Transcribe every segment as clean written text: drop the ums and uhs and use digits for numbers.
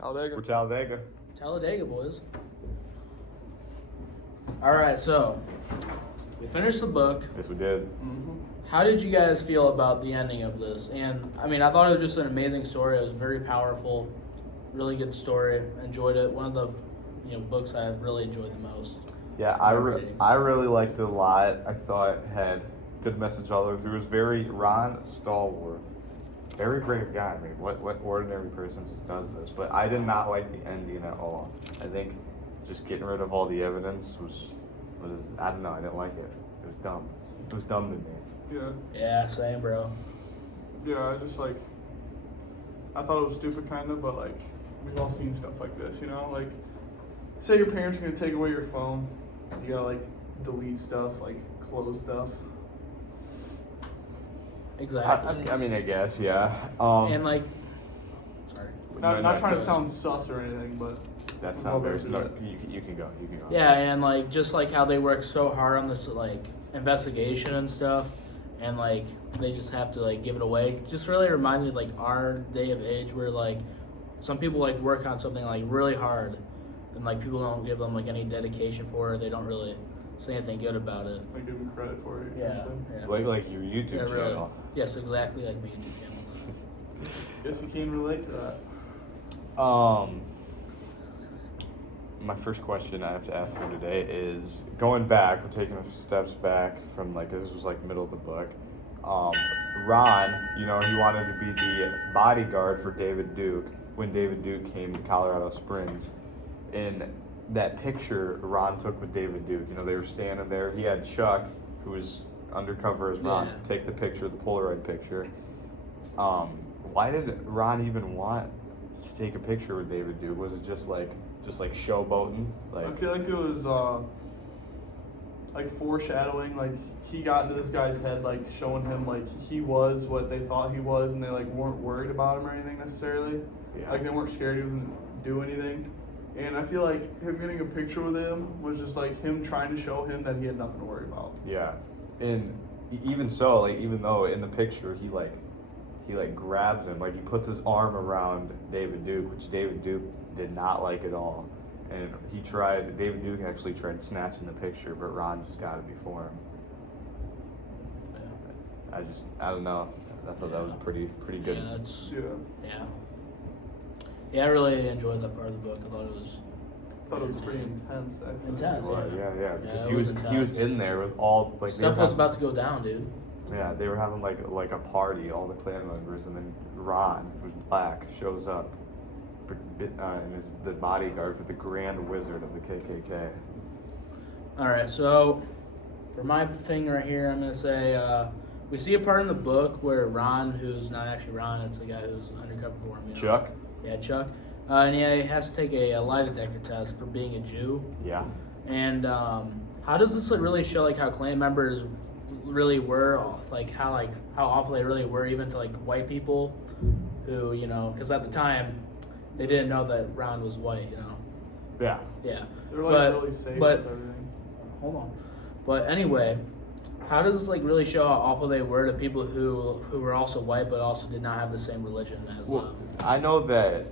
Talladega. We're Talladega. Talladega, boys. All right, so we finished the book. Yes, we did. How did you guys feel about the ending of this? And I mean, I thought it was just an amazing story. It was very powerful, really good story. Enjoyed it. One of the books I really enjoyed the most. Yeah, I really liked it a lot. I thought it had good message all the way through. It was very Ron Stallworth. Very brave guy. I mean, what ordinary person just does this? But I did not like the ending at all. I think just getting rid of all the evidence was I don't know. I didn't like it. It was dumb. It was dumb to me. Yeah. Yeah, same, bro. Yeah, I thought it was stupid kind of, but we've all seen stuff like this, say your parents are gonna take away your phone, you gotta delete stuff, close stuff. Exactly. I mean, I guess, yeah. And sorry. Not trying to sound sus or anything, but That's not very. No, you can go. You can go. Yeah, and just how they work so hard on this investigation and stuff, and they just have to give it away. Just really reminds me of our day of age, where some people work on something really hard, and people don't give them any dedication for it. They don't really say anything good about it. Give them credit for it. Yeah. Like your YouTube channel. Really. Yes, exactly like my YouTube channel. Guess you can relate to that. My first question I have to ask for today is going back. We're taking steps back from this was middle of the book. Ron, he wanted to be the bodyguard for David Duke when David Duke came to Colorado Springs. In that picture Ron took with David Duke, they were standing there. He had Chuck, who was undercover as Ron, take the picture, the Polaroid picture. Why did Ron even want to take a picture with David Duke? Was it just showboating? I feel like it was foreshadowing. He got into this guy's head, showing him he was what they thought he was, and they weren't worried about him or anything necessarily. Yeah. They weren't scared he was gonna do anything. And I feel like him getting a picture with him was just him trying to show him that he had nothing to worry about. Yeah, and even so, even though in the picture he grabs him, he puts his arm around David Duke, which David Duke did not like at all. And David Duke actually tried snatching the picture, but Ron just got it before him. Yeah. I don't know. I thought that was pretty good. Yeah, I really enjoyed that part of the book. I thought it was pretty intense. Intense, Yeah. Because Yeah, he was in there with all stuff was about to go down, dude. Yeah, they were having a party, all the clan members, and then Ron, who's black, shows up and is the bodyguard for the Grand Wizard of the KKK. All right, so for my thing right here, I'm gonna say we see a part in the book where Ron, who's not actually Ron, it's the guy who's undercover for him. Chuck. Yeah, Chuck. And he has to take a lie detector test for being a Jew. Yeah. And how does this really show how Klan members really were, how awful they really were, even to white people, who because at the time they didn't know that Ron was white, Yeah. Yeah. They're really safe with everything. Hold on. But anyway, how does this really show how awful they were to people who were also white but also did not have the same religion as them? I know that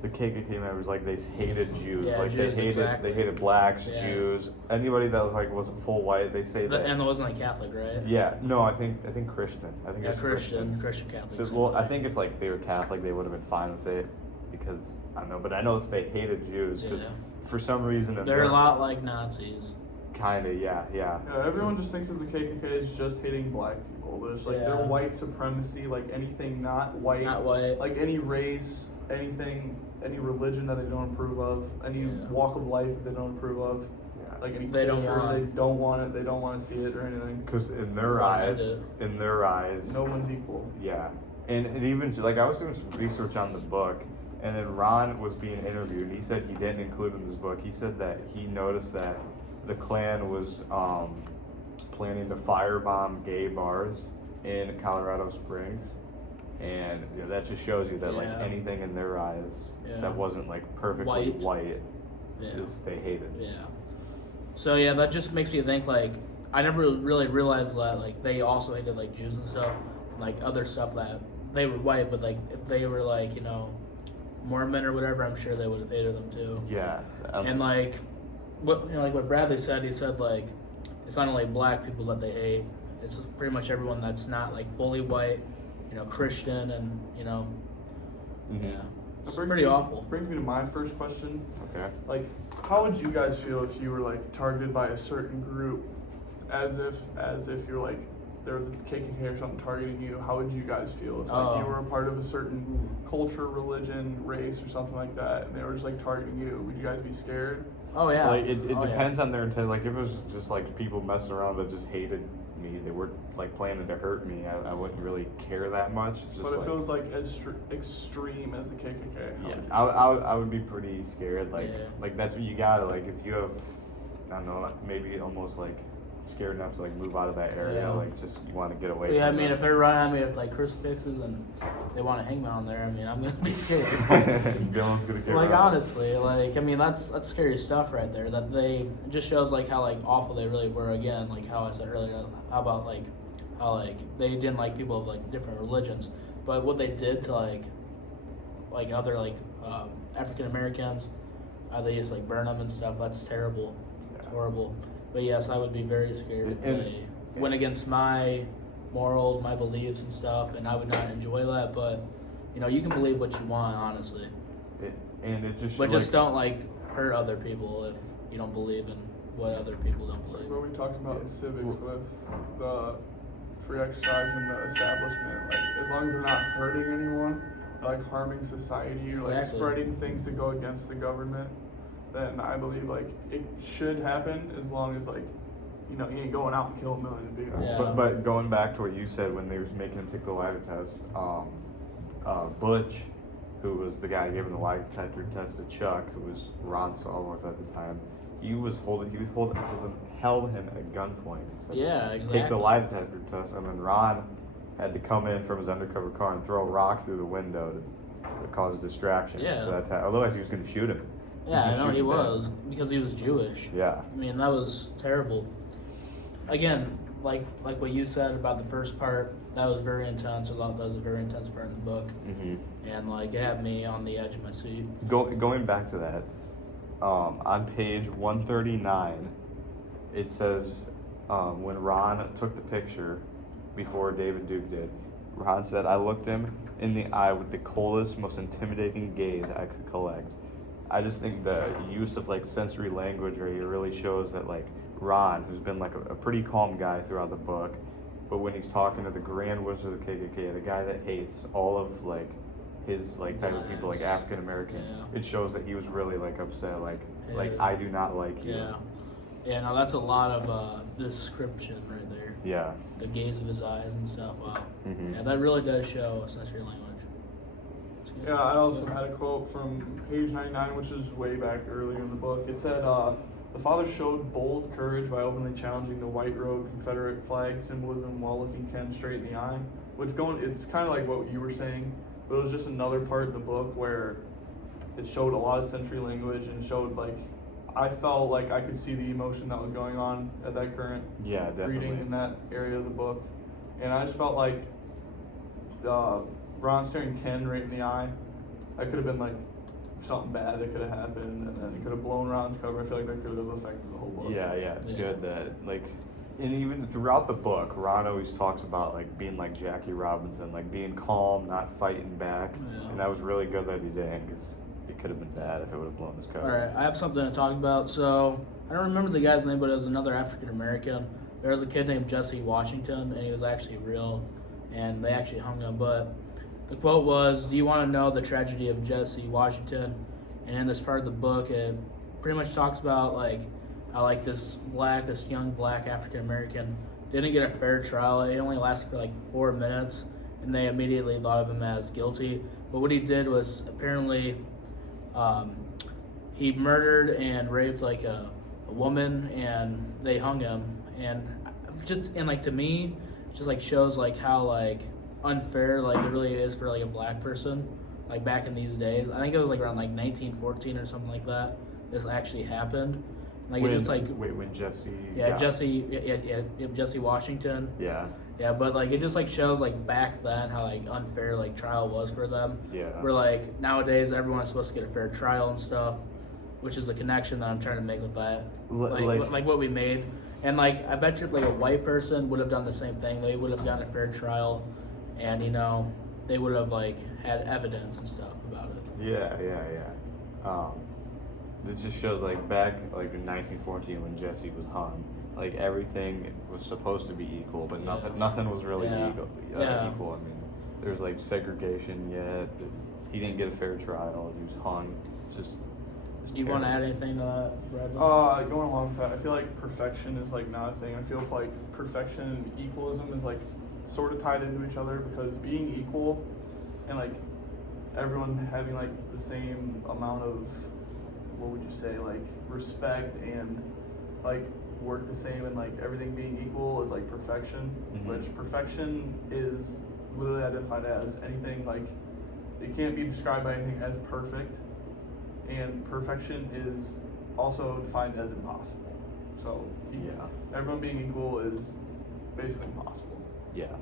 the KKK members they hated Jews. Yeah, Jews, they hated blacks, Yeah. Jews, anybody that wasn't full white. They say that. And it wasn't Catholic, right? Yeah, no, I think Christian. I think it's Christian Catholic. So, I think if they were Catholic, they would have been fine with it because I don't know, but I know that they hated Jews because for some reason they're a lot like Nazis. Kinda, yeah. Yeah, everyone just thinks of the KKK as just hating black people. There's their white supremacy, anything not white, any race, anything, any religion that they don't approve of, any walk of life that they don't approve of, any they culture, don't they don't want it, they don't want to see it or anything. Because in their eyes, no one's equal. Yeah, and even I was doing some research on the book, and then Ron was being interviewed. He said he didn't include in this book. He said that he noticed that the Klan was planning to firebomb gay bars in Colorado Springs, and that just shows you that anything in their eyes that wasn't perfectly white is they hated. Yeah. So that just makes me think I never really realized that they also hated Jews and stuff, and other stuff that they were white, but if they were Mormon or whatever, I'm sure they would have hated them too. Yeah. And like what Bradley said, he said like it's not only black people that they hate, it's pretty much everyone that's not like fully white, Christian, and Mm-hmm. yeah, it's pretty awful. Brings me to my first question. Okay. Like, how would you guys feel if you were like targeted by a certain group, as if you're like there was a KKK or something targeting you? How would you guys feel if like you were a part of a certain culture, religion, race, or something like that, and they were just like targeting you? Would you guys be scared? Oh yeah. Like it depends on their intent. Like if it was just like people messing around that just hated me, they weren't like planning to hurt me, I wouldn't really care that much. It's just but if it was like as extreme as the KKK, yeah, I would be pretty scared. Like Yeah. like that's what you gotta like if you have, I don't know, maybe almost like scared enough to like move out of that area, Yeah. like just you want to get away. Yeah, I from mean, this. if they're running at me with like crucifixes and they want to hang me on there, I mean, I'm gonna be scared. Dylan's gonna get Like around. honestly, like I mean, that's scary stuff right there. That it just shows like how like awful they really were. Again, like how I said earlier, how about like how like they didn't like people of like different religions, but what they did to like other like African Americans, they just like burn them and stuff. That's terrible. It's horrible. But yes, I would be very scared if they went against my morals, my beliefs and stuff, and I would not enjoy that. But you can believe what you want, honestly. But just don't like hurt other people if you don't believe in what other people don't Like believe. what we talked about in civics with the free exercise and the establishment, like as long as they're not hurting anyone, like harming society or like Exactly. spreading things to go against the government, then I believe like it should happen as long as like you ain't going out and killing a million people. Yeah. But going back to what you said when they was making him take the lie test, Butch, who was the guy giving the lie detector test to Chuck, who was Ron Stallworth at the time, held him at gunpoint and said, Yeah, exactly. take the lie detector test, and then Ron had to come in from his undercover car and throw a rock through the window to cause a distraction. Yeah. For that time. Otherwise, he was going to shoot him. Yeah, I know shoot he him dead. was because he was Jewish. Yeah. I mean, that was terrible. Again, like what you said about the first part, that was very intense. That was a very intense part in the book, and like it had me on the edge of my seat. Going back to that, on page 139, it says when Ron took the picture before David Duke did, Ron said, "I looked him in the eye with the coldest, most intimidating gaze I could collect." I just think the use of like sensory language right here really shows that like Ron, who's been like a pretty calm guy throughout the book, but when he's talking to the Grand Wizard of the KKK, the guy that hates all of like his like type of people, like African American, it shows that he was really like upset, like I do not like you. Yeah, no, that's a lot of description right there. Yeah. The gaze of his eyes and stuff. Wow. Mm-hmm. Yeah, that really does show sensory language. Yeah, I also had a quote from page 99, which is way back earlier in the book. It said, the father showed bold courage by openly challenging the white robe Confederate flag symbolism while looking Ken straight in the eye. It's kind of like what you were saying, but it was just another part of the book where it showed a lot of sensory language and showed like, I felt like I could see the emotion that was going on at that current reading in that area of the book. And I just felt like Ron staring Ken right in the eye, that could have been like something bad that could have happened, and then it could have blown Ron's cover. I feel like that could have affected the whole book. Yeah, it's good that like, and even throughout the book, Ron always talks about like being like Jackie Robinson, like being calm, not fighting back, and that was really good that he didn't, because it could have been bad if it would have blown his cover. All right, I have something to talk about. So I don't remember the guy's name, but it was another African American. There was a kid named Jesse Washington, and he was actually real, and they actually hung him. But the quote was, "Do you want to know the tragedy of Jesse Washington?" And in this part of the book, it pretty much talks about like how like this young black African American didn't get a fair trial. It only lasted for like 4 minutes, and they immediately thought of him as guilty. But what he did was apparently he murdered and raped like a woman, and they hung him. And like to me, it just like shows like how like unfair like it really is for like a black person. Like back in these days, I think it was like around like 1914 or something like that. This actually happened. Like when it just like when Jesse Jesse Washington. Yeah. Yeah, but like it just like shows like back then how like unfair like trial was for them. Yeah. Where like nowadays everyone's supposed to get a fair trial and stuff, which is the connection that I'm trying to make with that. Like what we made. And like I bet you if like a white person would have done the same thing, they would have gotten a fair trial, and they would have like had evidence and stuff about it. Yeah. It just shows like back like in 1914 when Jesse was hung, like everything was supposed to be equal, but nothing was really equal. I mean, there was like segregation yet. He didn't get a fair trial. He was hung. Do you want to add anything to that, Brad? Going along with that, I feel like perfection is like not a thing. I feel like perfection and equalism is like sort of tied into each other, because being equal and like everyone having like the same amount of, what would you say, like respect and like work the same and like everything being equal is like perfection, which perfection is literally identified as anything like it can't be described by anything as perfect, and perfection is also defined as impossible. So everyone being equal is basically impossible. Yeah.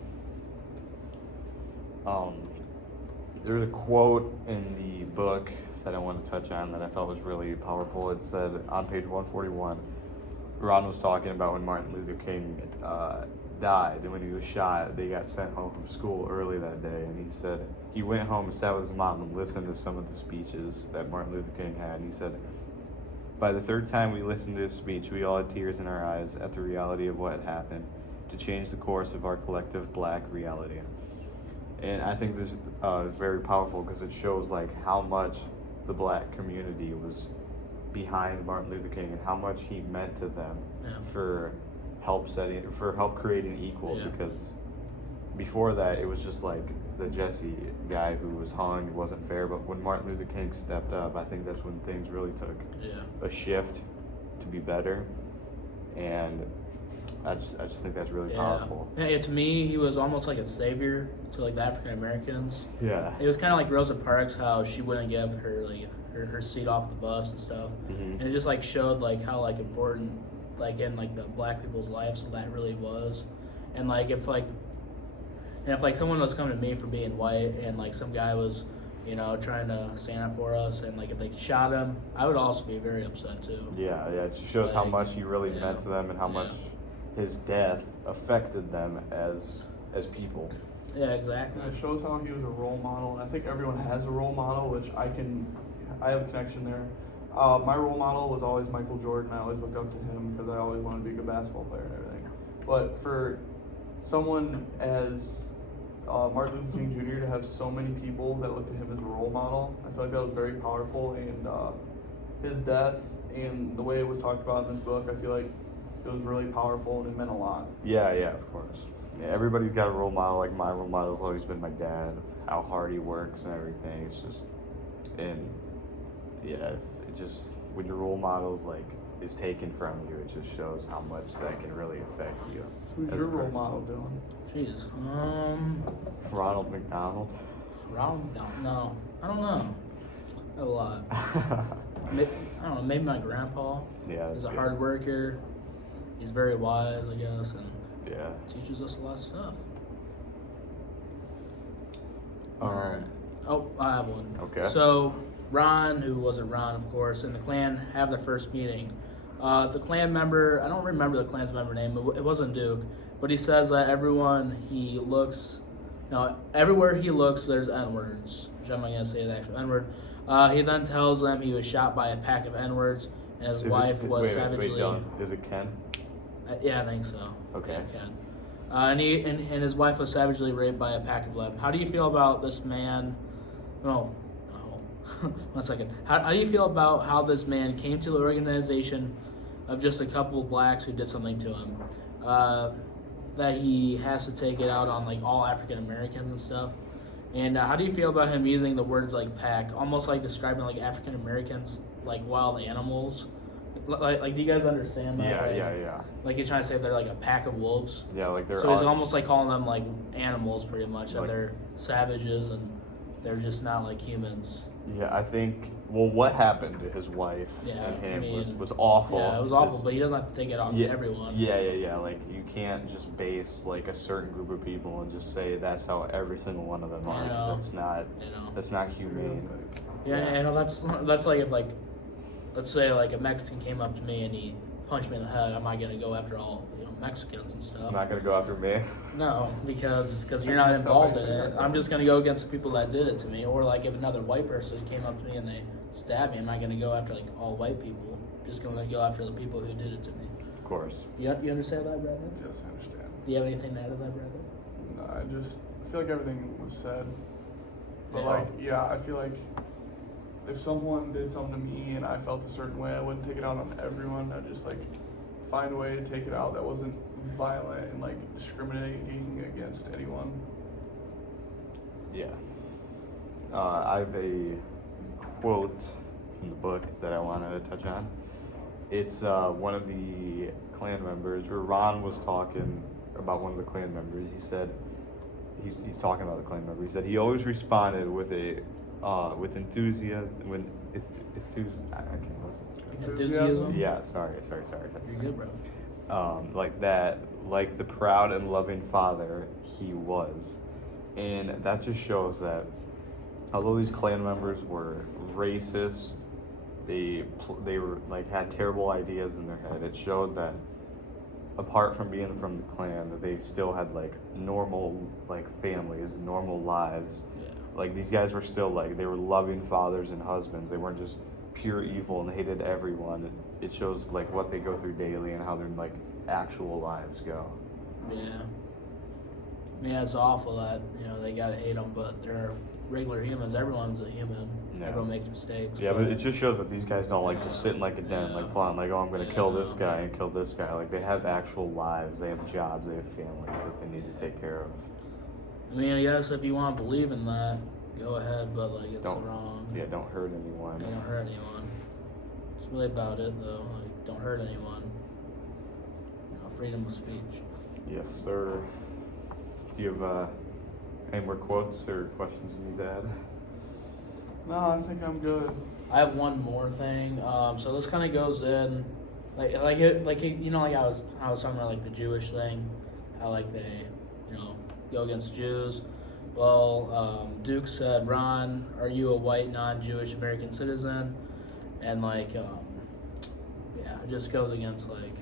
There's a quote in the book that I want to touch on that I thought was really powerful. It said on page 141, Ron was talking about when Martin Luther King died, and when he was shot, they got sent home from school early that day, and he said he went home and sat with his mom and listened to some of the speeches that Martin Luther King had, and he said, by the third time we listened to his speech, we all had tears in our eyes at the reality of what had happened to change the course of our collective Black reality. And I think this is very powerful, because it shows like how much the Black community was behind Martin Luther King and how much he meant to them for help creating equal. Because before that, it was just like the Jesse guy who was hung. It wasn't fair. But when Martin Luther King stepped up, I think that's when things really took a shift to be better. And I just think that's really powerful. Yeah, to me, he was almost like a savior to like the African Americans. Yeah. It was kind of like Rosa Parks, how she wouldn't give her like her seat off the bus and stuff, and it just like showed like how like important like in like the Black people's lives that really was. And like if someone was coming to me for being white and like some guy was trying to stand up for us, and like if they shot him, I would also be very upset too. Yeah, it just shows how much he really meant to them and how much his death affected them as people. Yeah, exactly. And it shows how he was a role model, and I think everyone has a role model, which I have a connection there. My role model was always Michael Jordan. I always looked up to him because I always wanted to be a good basketball player and everything. But for someone as Martin Luther King Jr. to have so many people that looked to him as a role model, I feel like that was very powerful. And his death and the way it was talked about in this book, I feel like it was really powerful and it meant a lot. Yeah, of course. Yeah, everybody's got a role model. Like my role model has always been my dad, how hard he works and everything. It's just, and it just, when your role model's like is taken from you, it just shows how much that can really affect you. Who's your role model, Dylan? Jesus. Ronald McDonald. No, I don't know. A lot. I don't know. Maybe my grandpa. Yeah. He's a hard worker. He's very wise, I guess, and teaches us a lot of stuff. Alright. Oh, I have one. Okay. So, Ron, who wasn't Ron, of course, and the Klan have their first meeting. The Klan member, I don't remember the Klan's member name, it wasn't Duke, but he says that everywhere he looks, there's N-words, which I'm not going to say the actual N-word. He then tells them he was shot by a pack of N-words, and his wife was savagely... Is it Ken? Yeah, I think so. Okay. Yeah, Ken. And his wife was savagely raped by a pack of 11. How do you feel about this man? Oh, 1 second. How do you feel about how this man came to the organization of just a couple of blacks who did something to him? That he has to take it out on like all African Americans and stuff. And how do you feel about him using the words like pack, almost like describing like African Americans like wild animals? Like, do you guys understand that? Yeah. Like he's trying to say they're like a pack of wolves. Yeah, like they're. So he's almost like calling them like animals, pretty much. That they're savages and they're just not like humans. Yeah, I think. Well, what happened to his wife and him was awful. Yeah, it was awful, but he doesn't have to take it on everyone. Yeah. Like, you can't just base like a certain group of people and just say that's how every single one of them are. Because that's not humane. Yeah, that's like if like, let's say like a Mexican came up to me and he punched me in the head. Am I gonna go after all Mexicans and stuff? I'm not gonna go after me. No, because you're not involved in it. I'm just gonna go against the people that did it to me. Or like if another white person came up to me and they stabbed me, am I gonna go after like all white people? Just gonna go after the people who did it to me. Of course. You understand that, Bradley? Yes, I understand. Do you have anything to add to that, Bradley? No, I feel like everything was said. But I feel like if someone did something to me and I felt a certain way, I wouldn't take it out on everyone. I'd just like find a way to take it out that wasn't violent and like discriminating against anyone. Yeah. I have a quote from the book that I wanted to touch on. It's one of the Klan members, where Ron was talking about one of the Klan members. He said, he's talking about the Klan member. He said he always responded with enthusiasm. Enthusiasm? Yeah, sorry. You're good, bro. Like that, like the proud and loving father he was. And that just shows that although these Klan members were racist, they were like had terrible ideas in their head. It showed that apart from being from the Klan, that they still had like normal like families, normal lives. Yeah. Like these guys were still like, they were loving fathers and husbands. They weren't just pure evil and hated everyone. It shows like what they go through daily and how their like actual lives go. Yeah, it's awful that they gotta hate them, but they're regular humans. Everyone's a human. Yeah. Everyone makes mistakes. Yeah, but it just shows that these guys don't like just sit in like a den, like plotting, like, oh, I'm gonna kill this guy and kill this guy. Like they have actual lives, they have jobs, they have families that they need to take care of. I mean, I guess if you want to believe in that, go ahead, but like it's wrong. Yeah, don't hurt anyone. Yeah, don't hurt anyone. It's really about it though. Like, don't hurt anyone. Freedom of speech. Yes, sir. Do you have any more quotes or questions you need to add? No, I think I'm good. I have one more thing. So this kind of goes in, like I was talking about like the Jewish thing, how like they, go against Jews. Well, Duke said, "Ron, are you a white non-Jewish American citizen?" And like, it just goes against like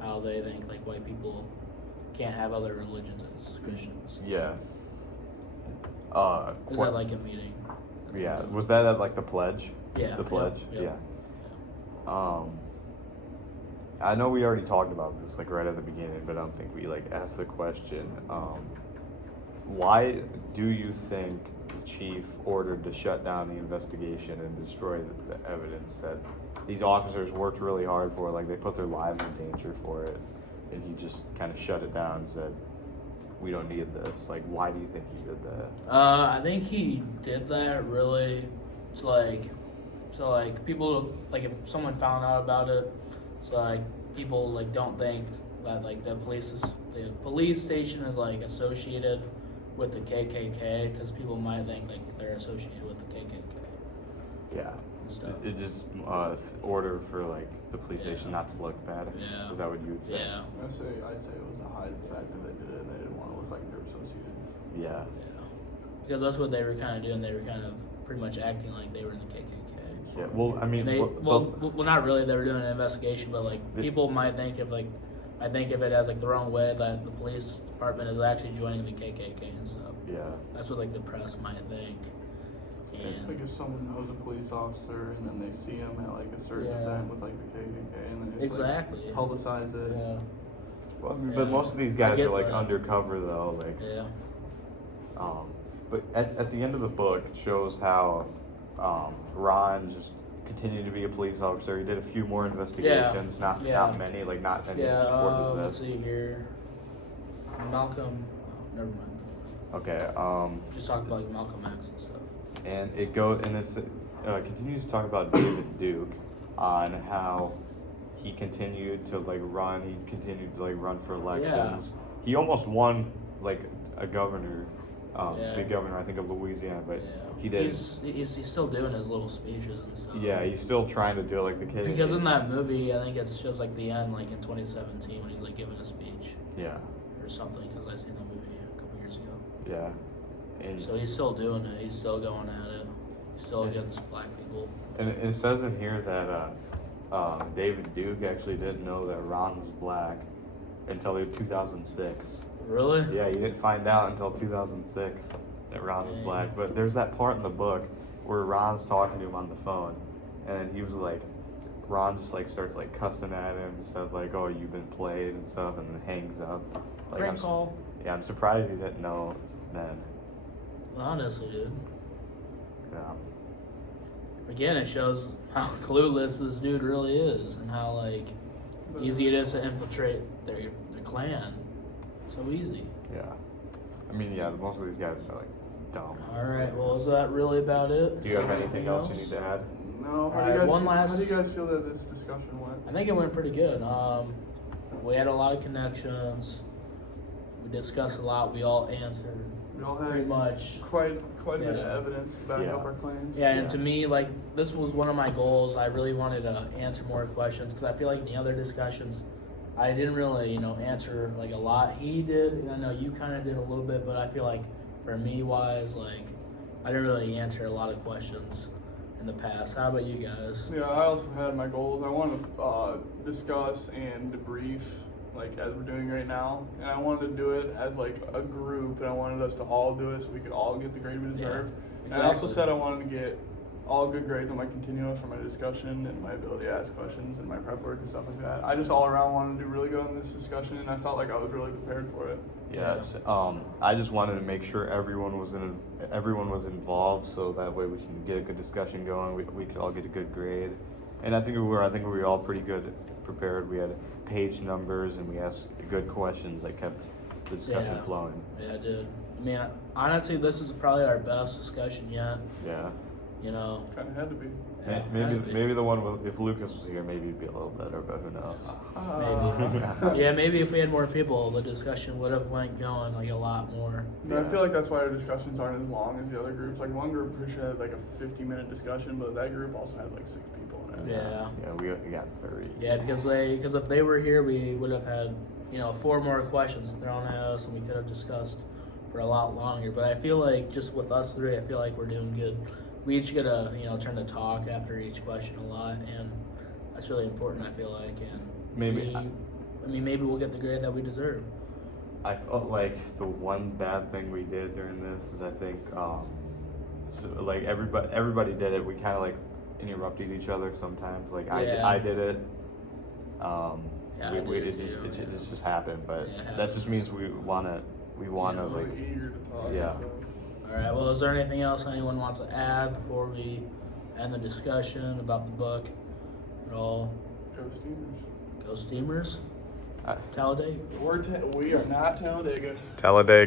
how they think like white people can't have other religions as Christians. Yeah. Is that like a meeting? Yeah. Was that at like the pledge? Yeah. The pledge? Yep. Yeah. I know we already talked about this like right at the beginning, but I don't think we like asked the question. Why do you think the chief ordered to shut down the investigation and destroy the evidence that these officers worked really hard for? Like they put their lives in danger for it, and he just kind of shut it down and said, "We don't need this." Like, why do you think he did that? I think he did that really to like people, like if someone found out about it, so like people like don't think that like the police station is like associated with the KKK, because people might think like they're associated with the KKK. Yeah. And stuff. It just order for like the police station not to look bad. Yeah. Is that what you would say? Yeah. I'd say it was to hide the fact that they did it and they didn't want to look like they're associated. Yeah. Because that's what they were kind of doing. They were kind of pretty much acting like they were in the KKK. Yeah. Well, I mean, well, not really. They were doing an investigation, but like people might think of it as like the wrong way, that the police department is actually joining the KKK and stuff. Yeah. That's what like the press might think. And like if someone knows a police officer and then they see him at like a certain event with like the KKK and then just like publicize it. Yeah. Well, I mean, but most of these guys are like undercover though, like. Yeah. But at the end of the book, it shows how Ron just continued to be a police officer. He did a few more investigations, not many, like not many. Let's see here. Malcolm. Oh, never mind. Okay. Just talk about like Malcolm X and stuff. And it goes, and it's continues to talk about David Duke on how he continued to like run. He continued to like run for elections. Yeah. He almost won like a governor to be governor, I think, of Louisiana, but he did. He's still doing his little speeches and stuff. Yeah, he's still trying to do it like the kid. Because in that movie, I think it shows like the end, like in 2017 when he's like giving a speech. Yeah. Or something, because I seen that movie a couple years ago. Yeah. And so he's still doing it. He's still going at it. He's still against black people. And it says in here that David Duke actually didn't know that Ron was black until 2006. Really? Yeah, he didn't find out until 2006 that Ron was black. But there's that part in the book where Ron's talking to him on the phone, and he was like, Ron just like starts like cussing at him and said like, "Oh, you've been played" and stuff, and then hangs up. Like, Prank call. Yeah, I'm surprised he didn't know then. Honestly, dude. Yeah. Again, it shows how clueless this dude really is, and how like easy it is to infiltrate their clan. So easy. Yeah. I mean, yeah, most of these guys are like dumb. All right. Well, is that really about it? Do you have anything else you need to add? No. How do you guys feel that this discussion went? I think it went pretty good. We had a lot of connections. We discussed a lot. We all answered. We all had pretty much quite a bit of evidence backing up our claims. Yeah, and to me, like, this was one of my goals. I really wanted to answer more questions because I feel like in the other discussions, I didn't really, answer like a lot. He did, and I know you kind of did a little bit, but I feel like for me wise, like, I didn't really answer a lot of questions in the past. How about you guys? Yeah, I also had my goals. I want to discuss and debrief, like as we're doing right now, and I wanted to do it as like a group, and I wanted us to all do it so we could all get the grade we deserve. Yeah, exactly. And I also said I wanted to get all good grades on my continuum for my discussion and my ability to ask questions and my prep work and stuff like that. I just all around wanted to do really good on this discussion, and I felt like I was really prepared for it. Yes. I just wanted to make sure everyone was involved, so that way we can get a good discussion going. We could all get a good grade, and I think we were all pretty good prepared. We had page numbers and we asked good questions that kept the discussion flowing. Yeah, I did. I mean, honestly, this is probably our best discussion yet. Yeah. Kind of had to be. Yeah, maybe the one if Lucas was here, maybe it'd be a little better, but who knows? Maybe. Yeah, maybe if we had more people, the discussion would have went going like a lot more. Yeah. I feel like that's why our discussions aren't as long as the other groups. Like one group pretty sure had like a 50-minute discussion, but that group also had like 6 people in it. Yeah. Yeah, we got 30. Yeah, because if they were here, we would have had 4 more questions thrown at us, and we could have discussed for a lot longer. But I feel like just with us 3, I feel like we're doing good. We each get a turn to talk after each question a lot, and that's really important. I feel like, and maybe we'll get the grade that we deserve. I felt like the one bad thing we did during this is I think like everybody did it. We kind of like interrupted each other sometimes. Like I did it. It just happened, but that just means we wanna like eager to talk. Yeah. So. All right. Well, is there anything else anyone wants to add before we end the discussion about the book at all? Go Steamers. Go Steamers. Talladega. We are not Talladega. Talladega.